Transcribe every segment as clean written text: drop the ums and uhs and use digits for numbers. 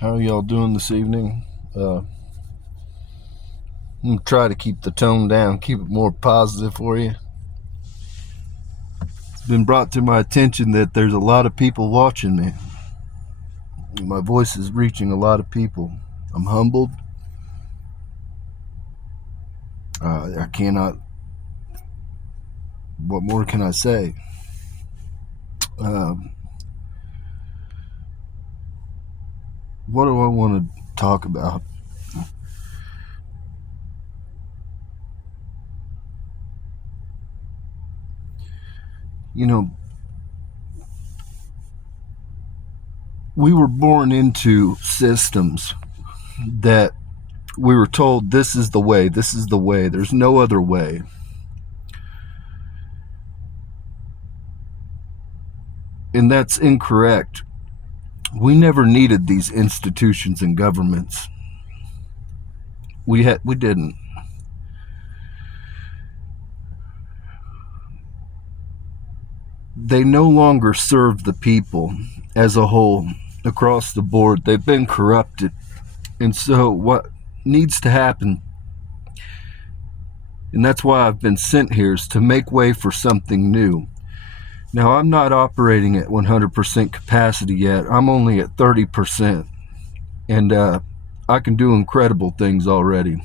How are y'all doing this evening? I'm going to try to keep the tone down, keep it more positive for you. It's been brought to my attention that there's a lot of people watching me. My voice is reaching a lot of people. I'm humbled. I cannot... What more can I say? What do I want to talk about? You know, we were born into systems that we were told this is the way, there's no other way. And that's incorrect. We never needed these institutions and governments. We didn't. They no longer serve the people as a whole across the board. They've been corrupted. And so what needs to happen, and that's why I've been sent here, is to make way for something new. Now, I'm not operating at 100% capacity yet. I'm only at 30%. And I can do incredible things already.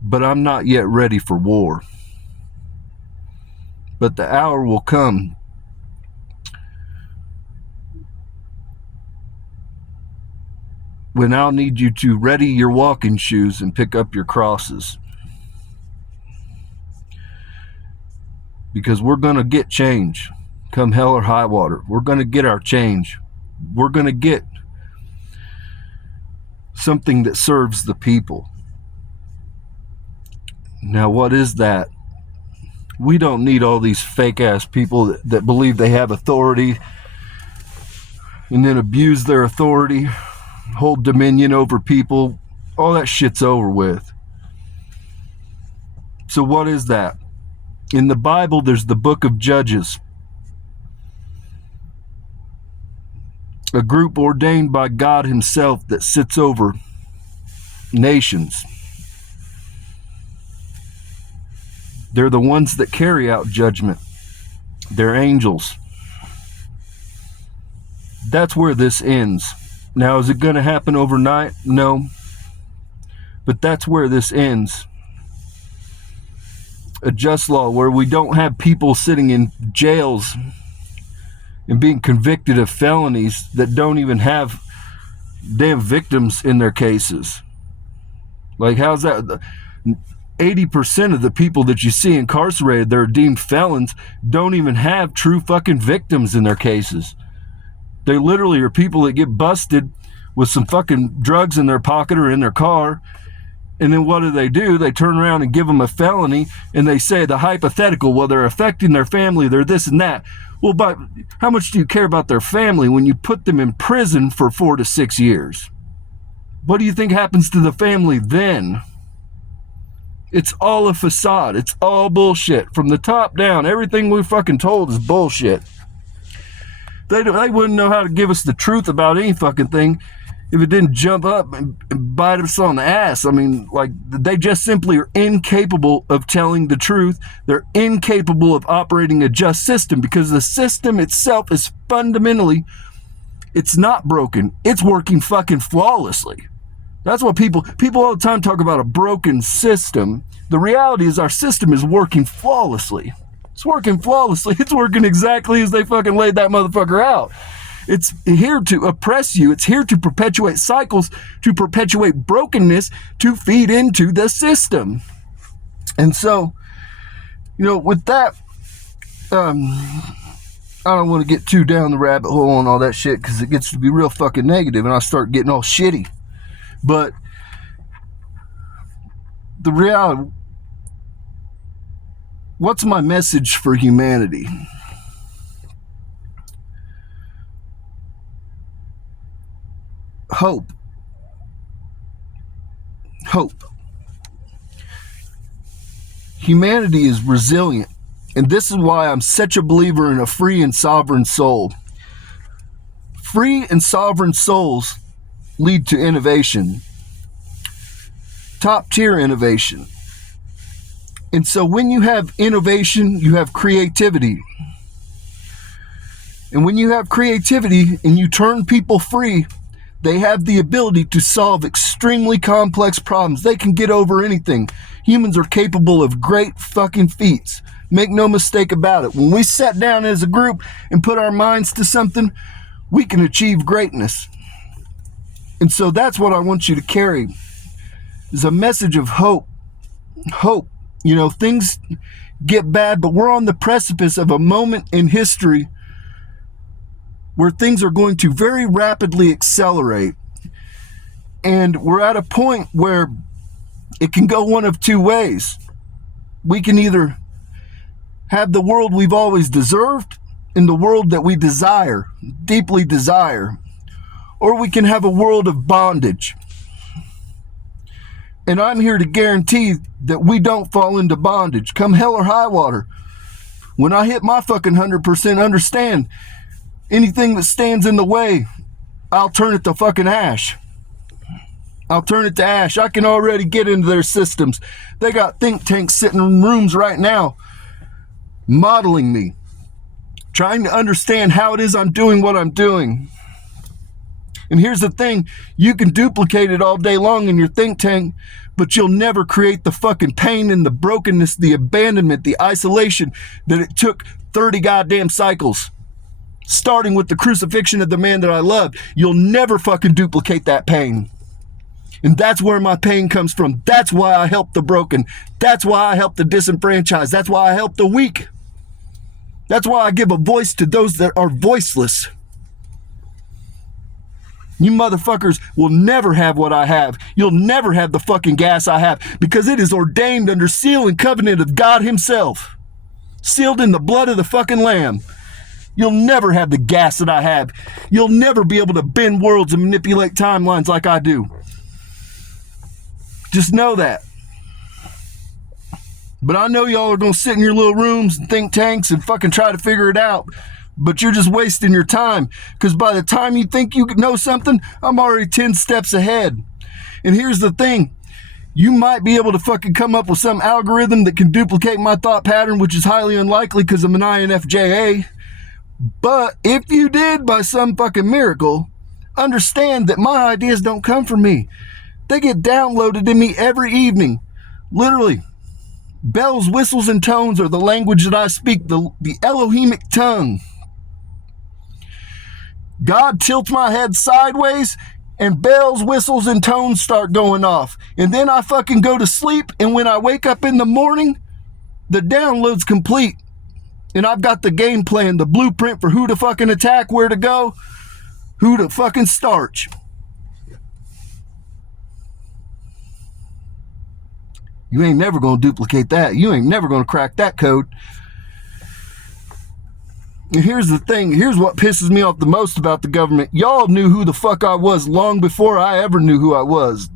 But I'm not yet ready for war. But the hour will come when I'll need you to ready your walking shoes and pick up your crosses. Because we're going to get change, come hell or high water. We're going to get our change. We're going to get something that serves the people. Now, what is that? We don't need all these fake-ass people that believe they have authority and then abuse their authority, hold dominion over people. All that shit's over with. So what is that? In the Bible, there's the book of Judges, a group ordained by God himself that sits over nations. They're the ones that carry out judgment. They're angels. That's where this ends. Now, is it going to happen overnight? No. But that's where this ends. A just law where we don't have people sitting in jails and being convicted of felonies that don't even have damn victims in their cases. Like, how's that? 80% of the people that you see incarcerated that are deemed felons don't even have true fucking victims in their cases. They literally are people that get busted with some fucking drugs in their pocket or in their car. And then what do? They turn around and give them a felony, and they say the hypothetical, well, they're affecting their family, they're this and that. Well, but how much do you care about their family when you put them in prison for 4 to 6 years? What do you think happens to the family then? It's all a facade. It's all bullshit. From the top down, everything we're fucking told is bullshit. They wouldn't know how to give us the truth about any fucking thing if it didn't jump up and bite us on the ass. I mean, like, they just simply are incapable of telling the truth. They're incapable of operating a just system because the system itself is fundamentally, it's not broken. It's working fucking flawlessly. That's what people all the time talk about, a broken system. The reality is our system is working flawlessly. It's working flawlessly. It's working exactly as they fucking laid that motherfucker out. It's here to oppress you. It's here to perpetuate cycles, to perpetuate brokenness, to feed into the system. And so, with that, I don't want to get too down the rabbit hole on all that shit because it gets to be real fucking negative and I start getting all shitty. But the reality, what's my message for humanity? Hope. Humanity is resilient, and this is why I'm such a believer in a free and sovereign soul. Free and sovereign souls lead to innovation. Top tier innovation. And so when you have innovation, you have creativity. And when you have creativity and you turn people free, they have the ability to solve extremely complex problems. They can get over anything. Humans are capable of great fucking feats. Make no mistake about it. When we sat down as a group and put our minds to something, we can achieve greatness. And so that's what I want you to carry, is a message of hope. Hope. You know, things get bad, but we're on the precipice of a moment in history where things are going to very rapidly accelerate. And we're at a point where it can go one of two ways. We can either have the world we've always deserved and the world that we desire, deeply desire, or we can have a world of bondage. And I'm here to guarantee that we don't fall into bondage, come hell or high water. When I hit my fucking 100%, understand, anything that stands in the way, I'll turn it to fucking ash. I'll turn it to ash. I can already get into their systems. They got think tanks sitting in rooms right now, modeling me, trying to understand how it is I'm doing what I'm doing. And here's the thing, you can duplicate it all day long in your think tank, but you'll never create the fucking pain and the brokenness, the abandonment, the isolation that it took 30 goddamn cycles. Starting with the crucifixion of the man that I loved. You'll never fucking duplicate that pain. And that's where my pain comes from. That's why I help the broken. That's why I help the disenfranchised. That's why I help the weak. That's why I give a voice to those that are voiceless. You motherfuckers will never have what I have. You'll never have the fucking gas I have, because it is ordained under seal and covenant of God himself. Sealed in the blood of the fucking Lamb. You'll never have the gas that I have. You'll never be able to bend worlds and manipulate timelines like I do. Just know that. But I know y'all are going to sit in your little rooms and think tanks and fucking try to figure it out. But you're just wasting your time, because by the time you think you know something, I'm already 10 steps ahead. And here's the thing. You might be able to fucking come up with some algorithm that can duplicate my thought pattern, which is highly unlikely because I'm an INFJA. But if you did, by some fucking miracle, understand that my ideas don't come from me. They get downloaded in me every evening. Literally. Bells, whistles, and tones are the language that I speak, the Elohimic tongue. God tilts my head sideways, and bells, whistles, and tones start going off. And then I fucking go to sleep, and when I wake up in the morning, the download's complete. And I've got the game plan, the blueprint for who to fucking attack, where to go, who to fucking starch. You ain't never going to duplicate that. You ain't never going to crack that code. And here's the thing. Here's what pisses me off the most about the government. Y'all knew who the fuck I was long before I ever knew who I was.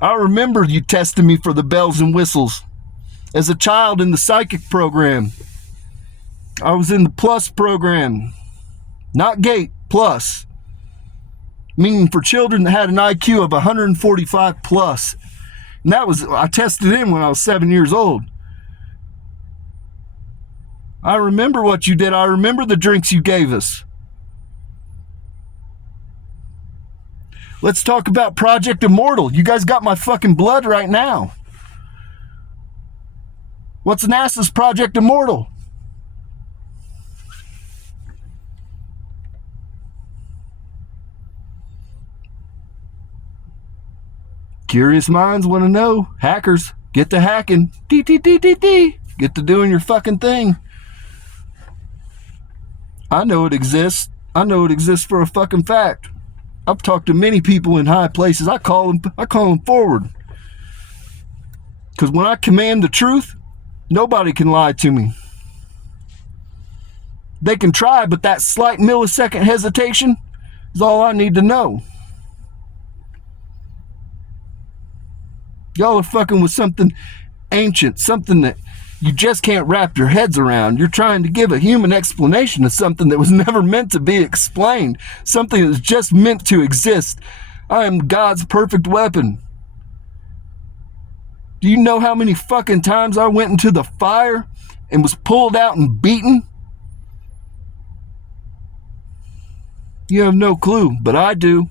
I remember you testing me for the bells and whistles. As a child in the psychic program. I was in the plus program. Not gate, plus. Meaning for children that had an IQ of 145 plus. And that was, I tested in when I was 7 years old. I remember what you did. I remember the drinks you gave us. Let's talk about Project Immortal. You guys got my fucking blood right now. What's NASA's Project Immortal? Curious minds want to know. Hackers, get to hacking. Get to doing your fucking thing. I know it exists. I know it exists for a fucking fact. I've talked to many people in high places. I call them forward. Because when I command the truth, nobody can lie to me. They can try, but that slight millisecond hesitation is all I need to know. Y'all are fucking with something ancient, something that you just can't wrap your heads around. You're trying to give a human explanation to something that was never meant to be explained, something that was just meant to exist. I am God's perfect weapon. Do you know how many fucking times I went into the fire and was pulled out and beaten? You have no clue, but I do.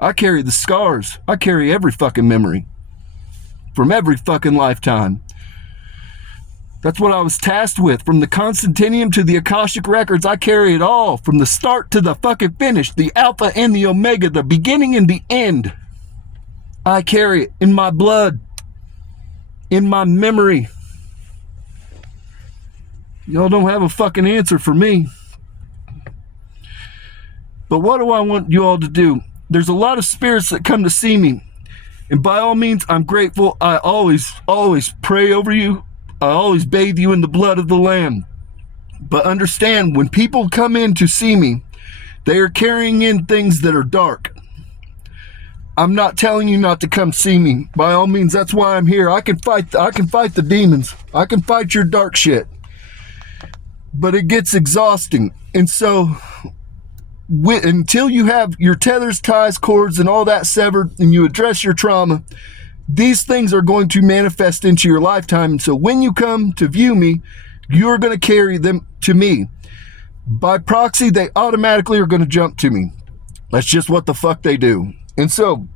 I carry the scars. I carry every fucking memory from every fucking lifetime. That's what I was tasked with. From the Constantinium to the Akashic Records, I carry it all. From the start to the fucking finish, the Alpha and the Omega, the beginning and the end. I carry it in my blood, in my memory. Y'all don't have a fucking answer for me. But what do I want you all to do? There's a lot of spirits that come to see me. And by all means, I'm grateful. I always pray over you. I always bathe you in the blood of the Lamb. But understand, when people come in to see me, they are carrying in things that are dark. I'm not telling you not to come see me. By all means, that's why I'm here. I can fight the demons. I can fight your dark shit. But it gets exhausting. And so, until you have your tethers, ties, cords, and all that severed, and you address your trauma, these things are going to manifest into your lifetime. And so when you come to view me, you're going to carry them to me. By proxy, they automatically are going to jump to me. That's just what the fuck they do. And so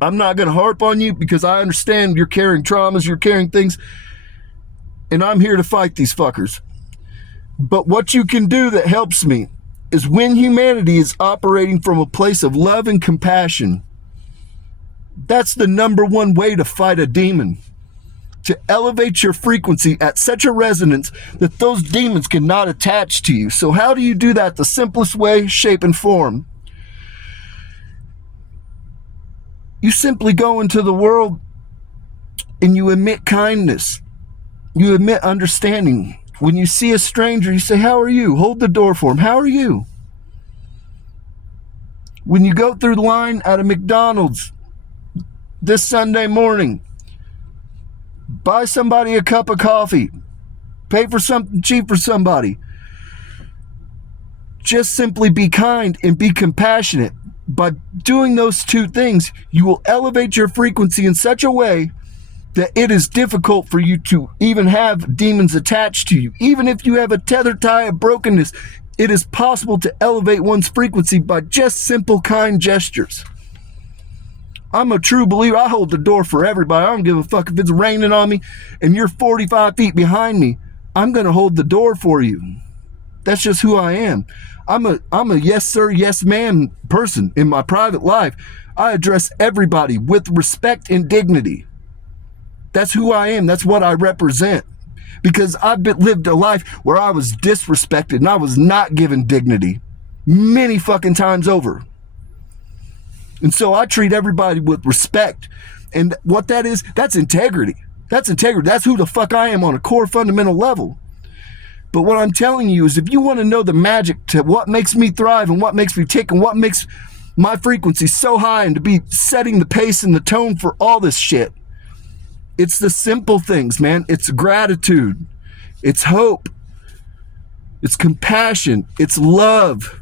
I'm not going to harp on you, because I understand you're carrying traumas, you're carrying things, and I'm here to fight these fuckers. But what you can do that helps me is, when humanity is operating from a place of love and compassion, that's the number one way to fight a demon. To elevate your frequency at such a resonance that those demons cannot attach to you. So how do you do that? The simplest way, shape, and form. You simply go into the world and you emit kindness. You emit understanding. When you see a stranger, you say, "How are you?" Hold the door for him. "How are you?" When you go through the line at a McDonald's this Sunday morning, buy somebody a cup of coffee. Pay for something cheap for somebody. Just simply be kind and be compassionate. By doing those two things, you will elevate your frequency in such a way that it is difficult for you to even have demons attached to you. Even if you have a tether tie of brokenness, it is possible to elevate one's frequency by just simple, kind gestures. I'm a true believer. I hold the door for everybody. I don't give a fuck if it's raining on me and you're 45 feet behind me. I'm going to hold the door for you. That's just who I am. I'm a yes sir, yes ma'am person in my private life. I address everybody with respect and dignity. That's who I am. That's what I represent. Because I've lived a life where I was disrespected and I was not given dignity many fucking times over. And so I treat everybody with respect. And what that is, that's integrity. That's integrity. That's who the fuck I am on a core fundamental level. But what I'm telling you is, if you want to know the magic to what makes me thrive and what makes me tick and what makes my frequency so high and to be setting the pace and the tone for all this shit, it's the simple things, man. It's gratitude. It's hope. It's compassion. It's love.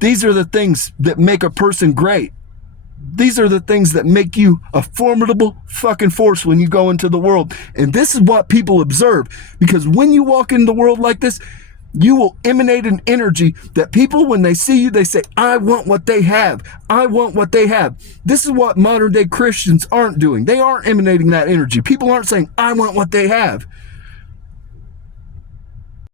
These are the things that make a person great. These are the things that make you a formidable fucking force when you go into the world. And this is what people observe. Because when you walk in the world like this, you will emanate an energy that people, when they see you, they say, "I want what they have. I want what they have." This is what modern day Christians aren't doing. They aren't emanating that energy. People aren't saying, "I want what they have."